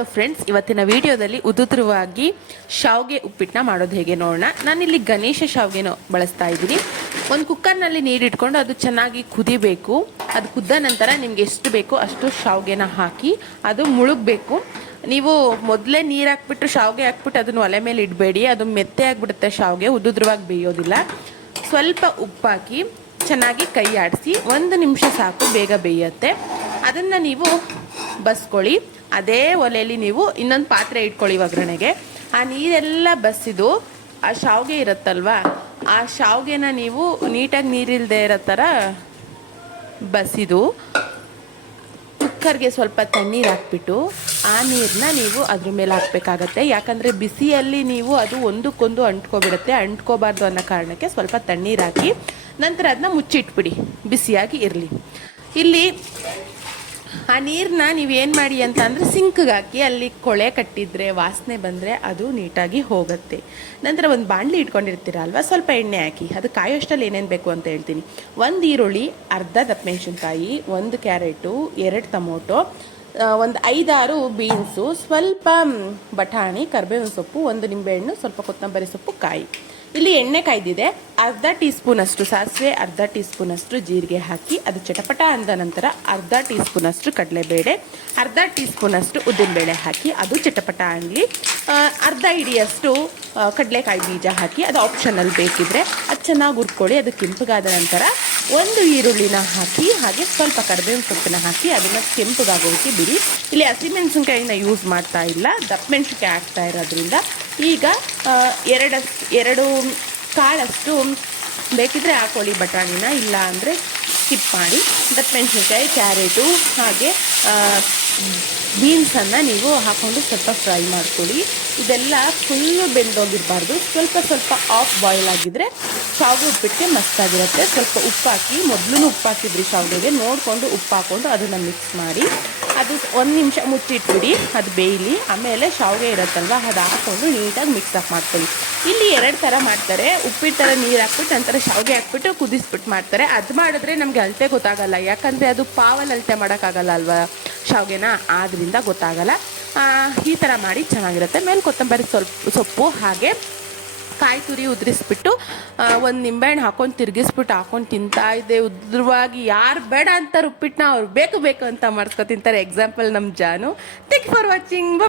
Hello friends, ಇವತ್ತಿನ ವಿಡಿಯೋದಲ್ಲಿ ಉದುದ್ರವಾಗಿ ಶಾವಿಗೆ ಉಪ್ಪಿಟ್ಟನ್ನ ಮಾಡೋದು ಹೇಗೆ ನೋಡೋಣ. ನಾನಿಲ್ಲಿ ಗಣೇಶ ಶಾವಿಗೆನ ಬಳಸ್ತಾ ಇದ್ದೀನಿ. ಒಂದು ಕುಕ್ಕರ್ನಲ್ಲಿ ನೀರಿಟ್ಕೊಂಡು ಅದು ಚೆನ್ನಾಗಿ ಕುದಿಬೇಕು. ಅದು ಕುದ್ದ ನಂತರ ನಿಮ್ಗೆ ಎಷ್ಟು ಬೇಕೋ ಅಷ್ಟು ಶಾವಿಗೆನ ಹಾಕಿ ಅದು ಮುಳುಗಬೇಕು. ನೀವು ಮೊದಲೇ ನೀರು ಹಾಕ್ಬಿಟ್ಟು ಶಾವಿಗೆ ಹಾಕ್ಬಿಟ್ಟು ಅದನ್ನು ಒಲೆ ಮೇಲೆ ಇಡಬೇಡಿ, ಅದು ಮೆತ್ತೆ ಆಗಿಬಿಡುತ್ತೆ. ಶಾವಿಗೆ ಉದುದ್ರವಾಗಿ ಬೇಯೋದಿಲ್ಲ. ಸ್ವಲ್ಪ ಉಪ್ಪಾಕಿ ಚೆನ್ನಾಗಿ ಕೈ ಆಡಿಸಿ 1 ನಿಮಿಷ ಸಾಕು, ಬೇಗ ಬೇಯುತ್ತೆ. ಅದನ್ನು ನೀವು ಬಸ್ಕೊಳ್ಳಿ. ಅದೇ ಒಲೆಯಲ್ಲಿ ನೀವು ಇನ್ನೊಂದು ಪಾತ್ರೆ ಇಟ್ಕೊಳ್ಳಿ ಒಗ್ಗರಣೆಗೆ. ಆ ನೀರೆಲ್ಲ ಬಸಿದು ಆ ಶಾವಿಗೆ ಇರುತ್ತಲ್ವ, ಆ ಶಾವಿಗೆನ ನೀವು ನೀಟಾಗಿ ನೀರಿಲ್ಲದೆ ಇರೋ ಥರ ಬಸಿದು ಕುಕ್ಕರ್ಗೆ ಸ್ವಲ್ಪ ತಣ್ಣೀರು ಹಾಕ್ಬಿಟ್ಟು ಆ ನೀರನ್ನ ನೀವು ಅದ್ರ ಮೇಲೆ ಹಾಕಬೇಕಾಗತ್ತೆ. ಯಾಕಂದರೆ ಬಿಸಿಯಲ್ಲಿ ನೀವು ಅದು ಒಂದಕ್ಕೊಂದು ಅಂಟ್ಕೊಬಿಡುತ್ತೆ. ಅಂಟ್ಕೋಬಾರ್ದು ಅನ್ನೋ ಕಾರಣಕ್ಕೆ ಸ್ವಲ್ಪ ತಣ್ಣೀರು ಹಾಕಿ ನಂತರ ಅದನ್ನ ಮುಚ್ಚಿಟ್ಬಿಡಿ, ಬಿಸಿಯಾಗಿ ಇರಲಿ. ಇಲ್ಲಿ ಆ ನೀರನ್ನ ನೀವೇನು ಮಾಡಿ ಅಂತ ಅಂದರೆ ಸಿಂಕ್ಗೆ ಹಾಕಿ, ಅಲ್ಲಿ ಕೊಳೆ ಕಟ್ಟಿದರೆ ವಾಸನೆ ಬಂದರೆ ಅದು ನೀಟಾಗಿ ಹೋಗುತ್ತೆ. ನಂತರ ಒಂದು ಬಾಣಲಿ ಇಟ್ಕೊಂಡಿರ್ತೀರ ಅಲ್ವಾ, ಸ್ವಲ್ಪ ಎಣ್ಣೆ ಹಾಕಿ ಅದು ಕಾಯೋಷ್ಟಲ್ಲಿ ಏನೇನು ಬೇಕು ಅಂತ ಹೇಳ್ತೀನಿ. 1 ಈರುಳ್ಳಿ, ಅರ್ಧ ದಪ್ಪ ಮೆಣಸಿನ್ಕಾಯಿ, 1 ಕ್ಯಾರೆಟು, 2 ಟೊಮೊಟೊ, ಒಂದು 5-6 ಬೀನ್ಸು, ಸ್ವಲ್ಪ ಬಟಾಣಿ, ಕರಿಬೇವಿನ ಸೊಪ್ಪು, 1 ನಿಂಬೆಹಣ್ಣು, ಸ್ವಲ್ಪ ಕೊತ್ತಂಬರಿ ಸೊಪ್ಪು, ಕಾಯಿ. ಇಲ್ಲಿ ಎಣ್ಣೆ ಕಾಯ್ದಿದೆ. ಅರ್ಧ ಟೀ ಸ್ಪೂನಷ್ಟು ಸಾಸಿವೆ, ಅರ್ಧ ಟೀ ಸ್ಪೂನಷ್ಟು ಜೀರಿಗೆ ಹಾಕಿ ಅದು ಚಟಪಟ ಅಂದ ನಂತರ ಅರ್ಧ ಟೀ ಸ್ಪೂನಷ್ಟು ಕಡಲೆಬೇಳೆ, ಅರ್ಧ ಟೀ ಸ್ಪೂನಷ್ಟು ಉದ್ದಿನಬೇಳೆ ಹಾಕಿ ಅದು ಚಟಪಟ ಅನ್ನಲಿ. ಅರ್ಧ ಹಿಡಿಯಷ್ಟು ಕಡಲೆಕಾಯಿ ಬೀಜ ಹಾಕಿ, ಅದು ಆಪ್ಷನಲ್ ಬೇಕಿದ್ರೆ ಅದು ಚೆನ್ನಾಗಿ ಹುರ್ಕೊಳ್ಳಿ. ಅದು ಕೆಂಪಗಾದ ನಂತರ 1 ಈರುಳ್ಳಿನ ಹಾಕಿ, ಹಾಗೆ ಸ್ವಲ್ಪ ಕರಿಬೇವಿನ ಸೊಪ್ಪನ್ನ ಹಾಕಿ ಅದನ್ನು ಕೆಂಪಗಾಗೋಕ್ಕೆ ಬಿಡಿ. ಇಲ್ಲಿ ಹಸಿಮೆಣಸಿನ್ಕಾಯಿನ ಯೂಸ್ ಮಾಡ್ತಾ ಇಲ್ಲ, ದಪ್ಪ ಮೆಣಸಿನ್ಕಾಯಿ ಹಾಕ್ತಾ ಇರೋದ್ರಿಂದ. ಈಗ 2 ಕಾಳಷ್ಟು ಬೇಕಿದ್ರೆ ಹಾಕೊಳ್ಳಿ ಬಟಾಣಿನ, ಇಲ್ಲ ಅಂದರೆ ಸ್ಕಿಪ್ ಮಾಡಿ. ದಪ್ಪ ಮೆಣಸಿನ್ಕಾಯಿ, ಕ್ಯಾರೆಟು ಹಾಗೆ ಬೀನ್ಸನ್ನು ನೀವು ಹಾಕ್ಕೊಂಡು ಸ್ವಲ್ಪ ಫ್ರೈ ಮಾಡ್ಕೊಳ್ಳಿ. ಇದೆಲ್ಲ ಫುಲ್ಲು ಬೆಂದೋಗಿರಬಾರ್ದು, ಸ್ವಲ್ಪ ಆಫ್ ಬಾಯ್ಲ್ ಆಗಿದ್ದರೆ ಶಾವಿಗೆ ಉಪ್ಪಿಟ್ಟಿಗೆ ಮಸ್ತಾಗಿರುತ್ತೆ. ಸ್ವಲ್ಪ ಉಪ್ಪು ಹಾಕಿ, ಮೊದಲು ಉಪ್ಪು ಹಾಕಿದ್ರಿ ಶಾವಿಗೆಗೆ, ನೋಡಿಕೊಂಡು ಉಪ್ಪು ಹಾಕ್ಕೊಂಡು ಅದನ್ನು ಮಿಕ್ಸ್ ಮಾಡಿ ಅದು 1 ನಿಮಿಷ ಮುಚ್ಚಿಟ್ಬಿಡಿ, ಅದು ಬೇಯಲಿ. ಆಮೇಲೆ ಶಾವಿಗೆ ಇರುತ್ತಲ್ವ ಅದು ಹಾಕ್ಕೊಂಡು ನೀಟಾಗಿ ಮಿಕ್ಸ್ ಮಾಡ್ಕೊಳ್ಳಿ. ಇಲ್ಲಿ 2 ಥರ ಮಾಡ್ತಾರೆ. ಉಪ್ಪಿಟ್ಟು ಥರ ನೀರು ಹಾಕ್ಬಿಟ್ಟು ನಂತರ ಶಾವಿಗೆ ಹಾಕ್ಬಿಟ್ಟು ಕುದಿಸ್ಬಿಟ್ಟು ಮಾಡ್ತಾರೆ. ಅದು ಮಾಡಿದ್ರೆ ನಮಗೆ ಅಳತೆ ಗೊತ್ತಾಗಲ್ಲ, ಯಾಕಂದರೆ ಅದು ಪಾವಲ್ಲಿ ಅಳತೆ ಮಾಡೋಕ್ಕಾಗಲ್ಲ ಅಲ್ವಾ ಶಾವಿಗೆನ, ಆದ್ದರಿಂದ ಗೊತ್ತಾಗಲ್ಲ. ಈ ಥರ ಮಾಡಿ ಚೆನ್ನಾಗಿರುತ್ತೆ. ಮೇಲೆ ಕೊತ್ತಂಬರಿ ಸೊಪ್ಪು ಹಾಗೆ ಕಾಯಿ ತುರಿ ಉದುರಿಸ್ಬಿಟ್ಟು 1 ನಿಂಬೆಹಣ್ಣು ಹಾಕೊಂಡು ತಿರುಗಿಸ್ಬಿಟ್ಟು ಹಾಕೊಂಡು ತಿಂತಾ ಇದ್ದೆ ಉದ್ರವಾಗಿ. ಯಾರು ಬೇಡ ಅಂತಾರೆ ಉಪ್ಪಿಟ್ಟನ್ನ, ಅವ್ರು ಬೇಕು ಅಂತ ಮಾಡಿಸ್ಕೊ ತಿಂತಾರೆ. ಎಕ್ಸಾಂಪಲ್ ನಮ್ಮ Jaanu. Thank you for watching.